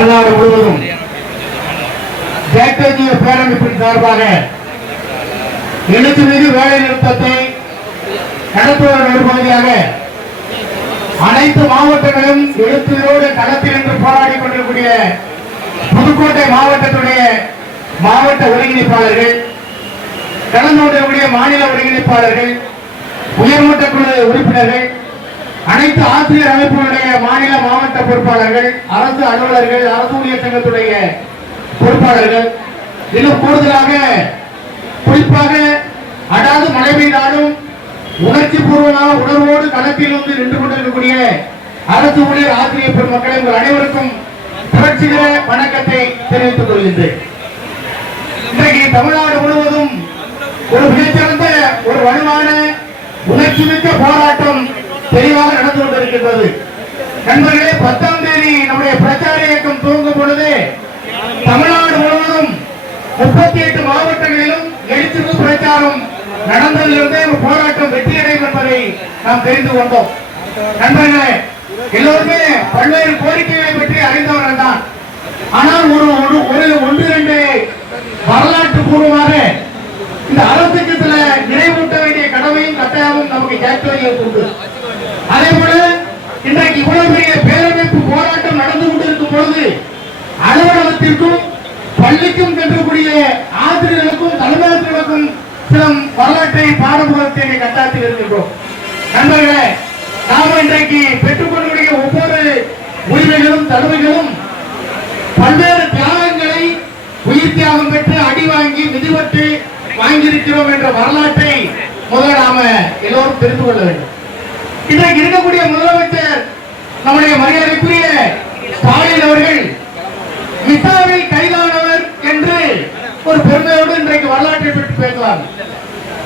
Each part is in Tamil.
தமிழ்நாடு முழுவதும் ஜாக்டோஜிய பேரமைப்பின் சார்பாக எழுத்துமிகு வேலை நிறுத்தத்தை நடத்துவதன் ஒரு பகுதியாக அனைத்து மாவட்டங்களும் எழுத்துகளோடு களத்தில் என்று போராடி கொண்டிருக்கூடிய புதுக்கோட்டை மாவட்டத்துடைய மாவட்ட ஒருங்கிணைப்பாளர்கள் கலந்து கொண்டிருக்கூடிய மாநில ஒருங்கிணைப்பாளர்கள் உயர்மட்ட குழு உறுப்பினர்கள் அனைத்து ஆசிரியர் அமைப்புகளுடைய மாநில மாவட்ட பொறுப்பாளர்கள் அரசு அலுவலர்கள் அரசு ஊழியர் சங்கத்துடைய பொறுப்பாளர்கள் இன்னும் கூடுதலாக குறிப்பாக அடாது மழை பெய்தாலும் உணர்ச்சி பூர்வமான உணர்வோடு களத்தில் வந்து நின்று கொண்டிருக்கக்கூடிய அரசு ஊழியர் ஆசிரியர் பெருமக்களை உங்கள் அனைவருக்கும் புரட்சிகர வணக்கத்தை தெரிவித்துக் கொள்கின்றேன். இன்றைக்கு தமிழ்நாடு முழுவதும் ஒரு மிகச்சிறந்த ஒரு வலுவான உணர்ச்சி மிக்க போராட்டம் தெளிவாக நடந்து கொண்டிருக்கின்றது. நண்பர்களே பத்தாம் தேதி நம்முடைய பிரச்சார இயக்கம் துவங்கும் பொழுது தமிழ்நாடு முழுவதும் முப்பத்தி எட்டு மாவட்டங்களிலும் எழுத்துக்கு பிரச்சாரம் நடந்ததிலிருந்தே போராட்டம் வெற்றியடையும் என்பதை நாம் தெரிந்து கொண்டோம். நண்பர்களே எல்லோருமே பல்வேறு கோரிக்கைகளை பற்றி அறிந்தவர்கள் தான். ஆனால் ஒரு ஒரு- ஒன்று ரெண்டு வரலாற்று பூர்வமாக இந்த அரசுக்கு சில வேண்டிய கடமையும் கட்டாயமும் நமக்கு கேட்க உண்டு அதே போல இன்றைக்கு இவ்வளவு பெரிய பேரமைப்பு போராட்டம் நடந்து கொண்டிருக்கும் பொழுது அலுவலகத்திற்கும் பள்ளிக்கும் சென்றக்கூடிய ஆசிரியர்களுக்கும் தலைமையாசிரியர்களுக்கும் சில வரலாற்றை பாடமுகத்தை கட்டாத்தில் இருந்திருக்கிறோம் நண்பர்களே நாம் இன்றைக்கு பெற்றுக்கொள்ளக்கூடிய ஒவ்வொரு உரிமைகளும் தழுவைகளும் பல்வேறு தியாகங்களை உயிர் தியாகம் பெற்று அடி வாங்கி மிதிபட்டு வாங்கியிருக்கிறோம் என்ற வரலாற்றை முதல்ல நாம எல்லோரும் தெரிந்து கொள்ள வேண்டும். இன்றைக்கு இருக்கக்கூடிய முதலமைச்சர் நம்முடைய மரியாதைக்குரிய ஸ்டாலின் அவர்கள் மிசாவில் கைதானவர் என்று ஒரு பெருமையோடு இன்றைக்கு வரலாற்றை பற்றி பேசலாம்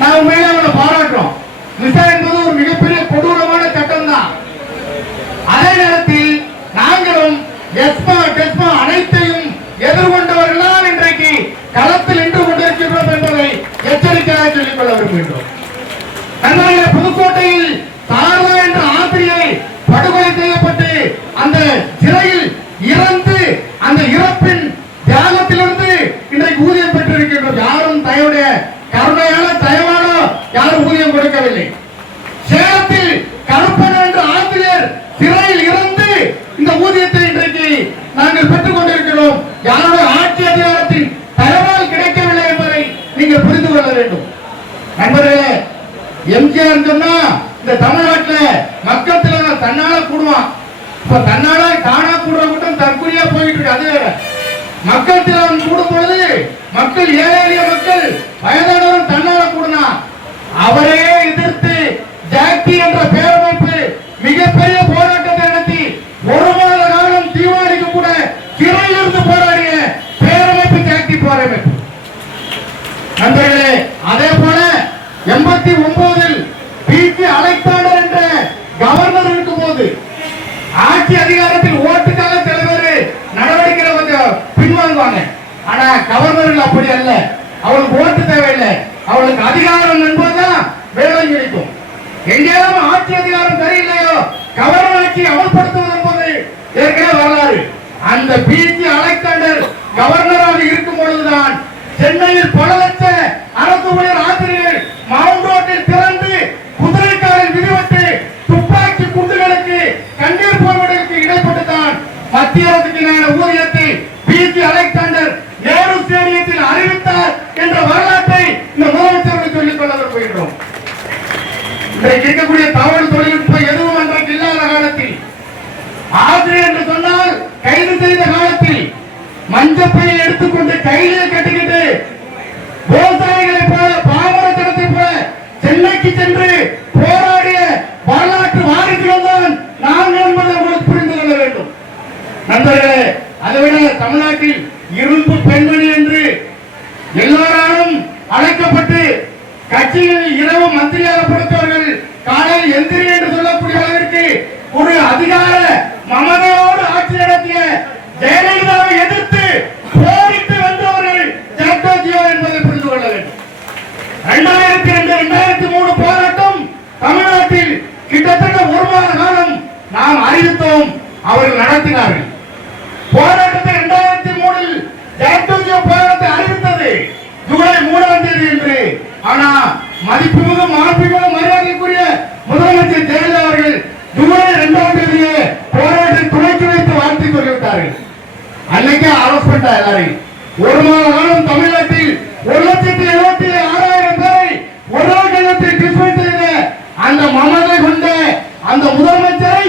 நான் உண்மையிலே அவனை பாராட்டுறோம். மிசா என்பது ஒரு மிகப்பெரிய கொடூரமான சட்டம் தான் அதே நேரத்தில் நாங்களும் எஸ்மா டெஸ்மா அனைத்தையும் எதிர்கொண்டவர்களால் இன்றைக்கு களத்தில் நின்று கொண்டிருக்கின்றோம் என்பதை எச்சரிக்கையாக சொல்லிக் கொள்ள விரும்புகின்றோம். புதுக்கோட்டையில் எம்ஜிஆர் சொன்னா இந்த தமிழ்நாட்டுல மக்கள் தலைவர் தன்னால கூடுவான். இப்ப தன்னால தானா கூடுற கூட்டம் தற்கொலையா போயிட்டு இருக்கு அது வேற. மக்கள் தலைவன் கூடும் பொழுது மக்கள் ஏழை எளிய மக்கள் வயதானவரும் தன்னால கூடுனா அவரே எதிர்த்து ஜாக்டி என்ற பேரமைப்பு மிகப்பெரிய போராட்டம் நடத்தி ஒரு மாத காலம் தீவாளிக்கு கூட சிறையிலிருந்து போராடிய பேரமைப்பு ஜாக்டி பேரமைப்பு நண்பர்களே அதே போல எண்பத்தி ஒன்பதில் பிக்கு அலெக்சாண்டர் என்ற கவர்னர் இருக்கும்போது ஆட்சி அதிகாரத்தில் ஓட்டுக்காக சில பேர் நடவடிக்கை கொஞ்சம் பின்வாங்குவாங்க ஆனா கவர்னர்கள் அப்படி அல்ல. அவளுக்கு ஓட்டு தேவையில்லை. அவளுக்கு அதிகாரம் என்பதுதான் வேலை கிடைக்கும் எங்கேயாவது ஆட்சி அதிகாரம் தெரியலையோ கவர்னர் ஆட்சி அமல்படுத்துவது என்பது ஏற்கனவே வரலாறு. அந்த பிசி அலெக்சாண்டர் கவர்னராக இருக்கும் பொழுதுதான் சென்னையில் பல லட்ச அரசு ஊழியர் ஆசிரியர்கள் மவுண்ட் ரோட்டில் திறந்து குதிரைக்காரில் விதிவிட்டு துப்பாக்கி குண்டுகளுக்கு கண்ணீர் போர்வதற்கு இடைப்பட்டுதான் மத்திய அரசுக்கு நான் ஊதியத்தை பிசி அலெக்சாண்டர் நேரு ஸ்டேடியத்தில் அறிவித்தார் என்ற வரலாற்றை இந்த முதலமைச்சர்கள் சொல்லிக் கொள்ள விரும்புகின்றோம் இன்றைக்கு இருக்கக்கூடிய தகவல் தொழில்நுட்பம் எதுவும் அன்றைக்கு இல்லாத காலத்தில் ஆசிரியர் என்று சொன்னால் கைது செய்த காலத்தில் மஞ்சப்பையை எடுத்துக்கொண்டு கையிலே கட்டிக்கிட்டு விவசாயிகளை போல பாமரத்தனத்தை போல சென்னைக்கு சென்று போராடிய வரலாற்று வாரிசுகள் தான் நாங்கள் என்பதை உங்களுக்கு புரிந்து கொள்ள வேண்டும் நண்பர்களே அதைவிட தமிழ்நாட்டில் இரும்பு பெண்மணி என்று எல்லோராலும் அழைக்கப்பட்டு கட்சியில் இரவு மந்திரியாக பொறுத்தவர்கள் காலையில் எந்திரி என்று சொல்லக்கூடிய அளவிற்கு ஒரு அதிகார மமதையோடு ஆட்சி நடத்திய ஜெயலலிதாவை எதிர்த்து போரிட்டு வென்றவர்கள் ஜாக்டோஜியோ என்பதை புரிந்து கொள்ள வேண்டும். இரண்டாயிரத்தி ரெண்டு இரண்டாயிரத்தி மூணு போராட்டம் தமிழ்நாட்டில் கிட்டத்தட்ட ஒரு மாத காலம் நாம் அறிவித்தோம் அவர்கள் நடத்தினார்கள். போராட்டத்தை இரண்டாயிரத்தி மூணில் ஜெயலலிதா போராட்டத்தை அறிவித்தது ஜூலை மூணாம் தேதி என்று. ஆனா மதிப்புமிகு மாண்புமிகு மரியாதைக்குரிய முதலமைச்சர் ஜெயலலிதா அவர்கள் ஜூலை இரண்டாம் தேதியே போராட்டத்தை துணைக்கி வைத்து வாழ்த்தி சொல்லிவிட்டார்கள் அன்னைக்கே அரசு பண்ணா எல்லாரையும். ஒரு மாத காலம் தமிழகத்தில் ஒரு லட்சத்தி எழுபத்தி ஆறாயிரம் பேரை ஒரே கழகத்தில் டிஸ்மிஸ் செய்த அந்த மமதை கொண்ட அந்த முதலமைச்சரை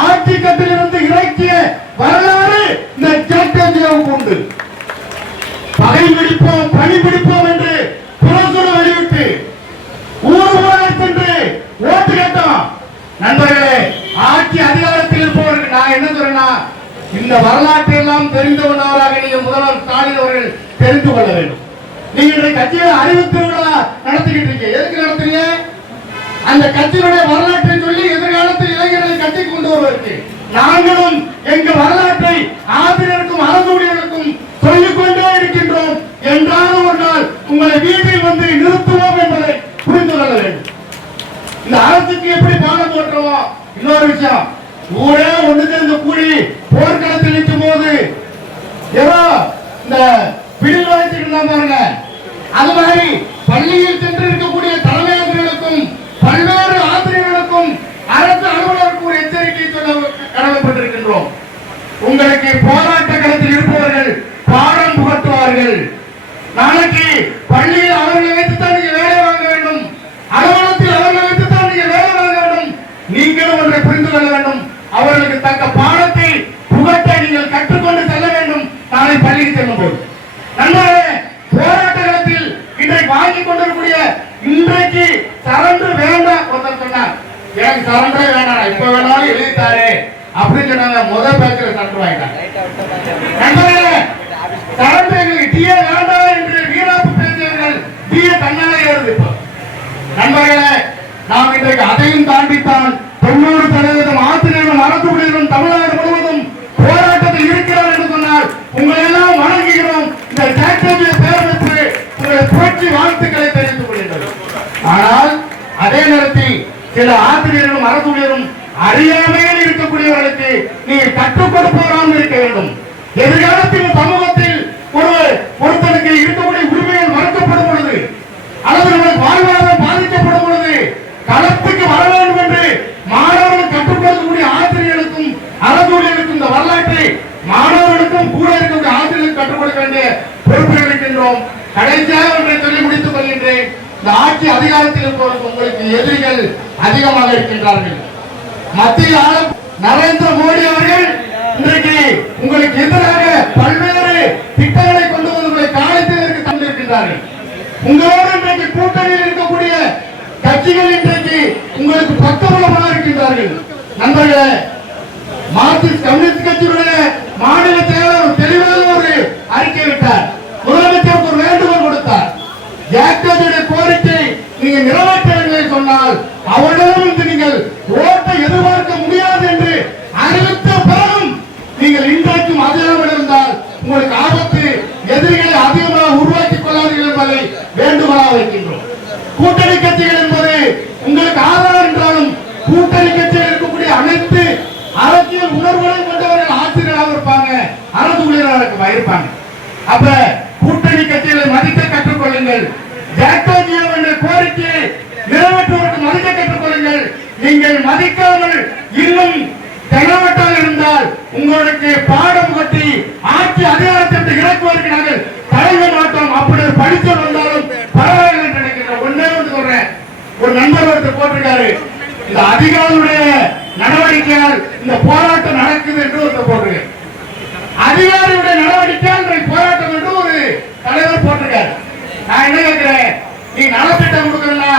ஆட்சி கட்டிலிருந்து இறக்கிய வரலாறு இந்த ஜெயலலிதாவுக்கு உண்டு பகை பிடிப்போம் என்று புறசுர வெளியிட்டு ஊர் ஊராக சென்று ஓட்டு கேட்டோம். நண்பர்களே ஆட்சி அதிகாரத்தில் இருப்பவர்கள் நான் என்ன சொல்றேன்னா இந்த வரலாற்றை எல்லாம் தெரிந்தவனாராக நீங்க முதல்வர் ஸ்டாலின் அவர்கள் தெரிந்து கொள்ள வேண்டும். நீங்க இன்றைய கட்சியை அறிவித்து நடத்திக்கிட்டு இருக்கீங்க. எதுக்கு நடத்துறீங்க? அந்த கட்சியினுடைய வரலாற்றை சொல்லி எதிர்காலத்தில் இளைஞர்களை கட்சி கொண்டு வருவதற்கு. நாங்களும் எங்கள் வரலாற்றை ஆசிரியருக்கும் அரசு ஊழியர்களுக்கும் சொல்லிக் என்றாலும் ஒரு நாள் உங்களை வீட்டில் வந்து நிறுத்துவோம் என்பதை புரிந்து கொள்ள வேண்டும். இந்த அரசுக்கு எப்படி பாடம் போட்டுருவோம் இன்னொரு விஷயம். ஊரே ஒன்று சேர்ந்து கூடி போர்க்களத்தில் நிற்கும் போது ஏதோ இந்த பிடில் வளர்ச்சிட்டு பாருங்க. அது மாதிரி பள்ளியில் சென்று இருக்கக்கூடிய தலைமை ஆசிரியர்களுக்கும் பல்வேறு ஆசிரியர்களுக்கும் அரசு அலுவலருக்கு ஒரு எச்சரிக்கை சொல்ல கடமைப்பட்டிருக்கின்றோம். உங்களுக்கு போராட்ட களத்தில் இருப்பவர்கள் பாடம் புகட்டுவார்கள் நாளைக்கு பள்ளியில் அவர்களை வைத்துத்தான் நீங்க வேலை வாங்க வேண்டும் அலுவலகத்தில் அவர்களை வைத்துத்தான் நீங்க வேலை வாங்க வேண்டும் நீங்களும் ஒன்றை புரிந்து கொள்ள வேண்டும் அவர்களுக்கு தக்க பாடத்தை புகட்ட நீங்கள் கற்றுக்கொண்டு செல்ல வேண்டும் நாளை பள்ளிக்கு செல்லும் போது நண்பர்களே போராட்ட களத்தில் இன்றைக்கு வாங்கி கொண்டிருக்கக்கூடிய இன்றைக்கு சரண்டு வேண்டாம் ஒருத்தர் சொன்னார் வேண்டாம். நான் இப்ப வேணாலும் எழுதித்தாரு அப்படின்னு சொன்னாங்க. முதல் பேச்சில் சரண்டு வாங்கிட்டாங்க சரண்டு எங்களுக்கு டீயே வேண்டாம் என்று வீராப்பு பேசியவர்கள் டீய தன்னாலே ஏறுது இப்போ. நண்பர்களே நாம் இன்றைக்கு அதையும் தாண்டித்தான் தொண்ணூறு சதவீதம் ஆசிரியர்கள் ஊழியர்களும் தமிழ்நாடு முழுவதும் போராட்டத்தில் இருக்கிறார் என்று சொன்னால் உங்களை எல்லாம் வணங்குகிறோம். இந்த ஜாக்டோஜிய பேரமைப்பு உங்களை புரட்சி வாழ்த்துக்களை தெரிவித்துக் கொள்கின்றது. ஆனால் அதே நேரத்தில் சில ஆசிரியரும் அரசு அறியாமையில் இருக்கக்கூடியவர்களுக்கு நீங்கள் கற்றுக் கொடுப்பவராக இருக்க வேண்டும். எதிர்காலத்தில் சமூகத்தில் ஒரு ஒருத்தனுக்கு இருக்கக்கூடிய உரிமைகள் மறுக்கப்படும் பொழுது அல்லது நம்மளுக்கு வாழ்வாதாரம் பாதிக்கப்படும் பொழுது களத்துக்கு வர வேண்டும் என்று மாணவர்கள் கற்றுக் கொடுக்கக்கூடிய ஆசிரியர்களுக்கும் அரசூழியர்களுக்கும் இந்த வரலாற்றை மாணவர்களுக்கும் கூட இருக்கக்கூடிய ஆசிரியர்களுக்கு கற்றுக் கொடுக்க வேண்டிய பொறுப்பில் இருக்கின்றோம். கடைசியாக ஒன்றை சொல்லி முடித்துக் கொள்கின்றேன். இந்த ஆட்சி அதிகாரத்தில் இருப்பவர்கள் எதிரிகள் அதிகமாக இருக்கின்றார்கள். மத்தியில் நரேந்திர மோடி அவர்கள் இன்றைக்கு உங்களுக்கு எதிராக பல்வேறு திட்டங்களை கொண்டு வந்து உங்களை காலத்தில் தந்திருக்கின்றார்கள். உங்களோடு இன்றைக்கு கூட்டணியில் இருக்கக்கூடிய கட்சிகள் இன்றைக்கு உங்களுக்கு பக்கபலமாக இருக்கின்றார்கள். நண்பர்களே மார்க்சிஸ்ட் கம்யூனிஸ்ட் கட்சியுடைய மாநில செயலாளர் தெளிவாக ஒரு அறிக்கை விட்டார். முதலமைச்சருக்கு ஒரு வேண்டுகோள் கொடுத்தார். ஜாக்டோஜுடைய கோரிக்கை சொன்னால் அவர்களிடமிருந்து நீங்கள் ஓட்டை எதிர்பார்க்க முடியாது என்று அறிவித்த பிறகும் நீங்கள் இன்றைக்கும் அதிகம் இருந்தால் உங்களுக்கு ஆபத்து எதிரிகளை அதிகமாக உருவாக்கிக் கொள்ளாதீர்கள் என்பதை வேண்டுகோளாக வைக்கின்றோம். கூட்டணி கட்சிகள் என்பது உங்களுக்கு ஆதரவு என்றாலும் கூட்டணி கட்சியில் இருக்கக்கூடிய அனைத்து அரசியல் உணர்வுகளை கொண்டவர்கள் ஆசிரியராக இருப்பாங்க அரசு ஊழியராக இருப்பாங்க. அப்ப நீங்கள் மதிக்காமல் இன்னும் தெனவட்டால் இருந்தால் உங்களுக்கு பாடம் கட்டி ஆட்சி அதிகாரத்திற்கு இறக்குவதற்கு நாங்கள் தயங்க மாட்டோம். அப்படி படித்து வந்தாலும் பரவாயில்லை என்று நினைக்கிறேன். ஒன்னே வந்து சொல்றேன். ஒரு நண்பர் ஒருத்தர் போட்டிருக்காரு. இந்த அதிகாரியுடைய நடவடிக்கையால் இந்த போராட்டம் நடக்குது என்று ஒருத்தர் போட்டிருக்காரு. அதிகாரியுடைய நடவடிக்கையால் போராட்டம் என்று ஒரு தலைவர் போட்டிருக்காரு. நான் என்ன கேட்கிறேன்? நீ நலத்திட்டம் கொடுக்கணும்னா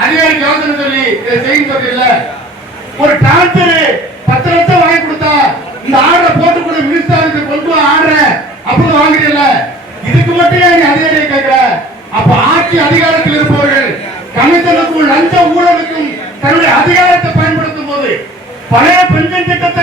அதிகாரிக்கு யோசனை சொல்லி இதை செய்ய ஒரு டிரான்ஸ்பர் பத்து லட்சம் வாங்கி கொடுத்தா இந்த ஆர்டரை போட்டு கொடு மினிஸ்டருக்கு கொண்டு ஆடுற ஆர்டரை அப்படின்னு வாங்குறீல்ல இதுக்கு மட்டும் ஏன் நீ அதிகாரியை கேட்கிற? அப்ப ஆட்சி அதிகாரத்தில் இருப்பவர்கள் கமிஷனுக்கும் லஞ்ச ஊழலுக்கும் தன்னுடைய அதிகாரத்தை பயன்படுத்தும் போது பழைய பென்ஷன் திட்டத்தை